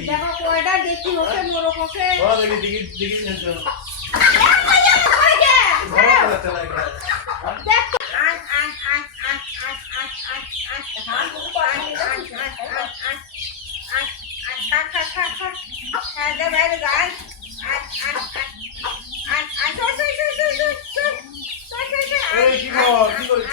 দেখো কয়টা দেখি হচ্ছে মোর কাছে বড় দেখি দেখি দেখি নেছো কি করছ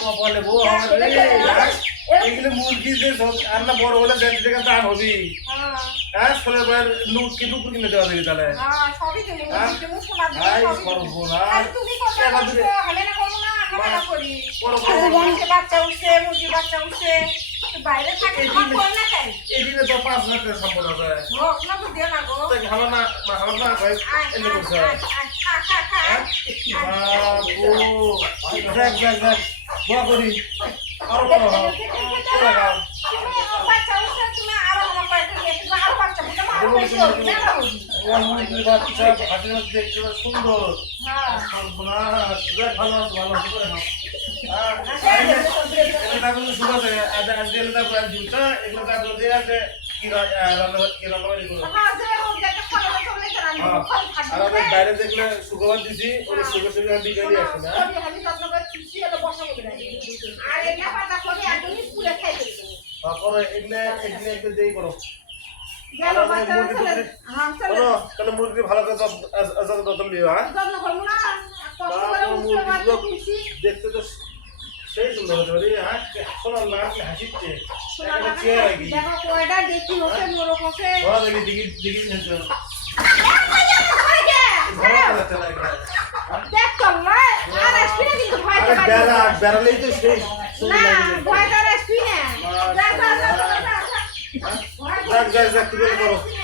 কপালে বউ আমার রে মুরগি যে আর না বড় হলে দেখতে দেখে তার হবি হ্যাঁ।, হ্যাঁ ছোট এবার লুট কি টুকুর কিনে দেওয়া যাবে তাহলে? হ্যাঁ? এদিনে তো পাঁচ লাখ ভালো না ভালো না ভাই এনে দোয়া করি। আরও বড় হও চলে যাও সুন্দর ভালো ভালো বাইরে দেখলে সুগবান দিছি সুগবান বিকালে আসে না। এগুলা এগুলা একটু দেই করো। তাহলে মুরগি ভালো করে যত্ন নিও হ্যাঁ? দেখতে তো সেই সুন্দর হতে পারে হ্যাঁ? সোনার না হাসিচ্ছে? একটা চেয়ার হ্যাঁ? আর কি বেড়া বেড়ালেই সেই না ভয়টা ya desactivé el.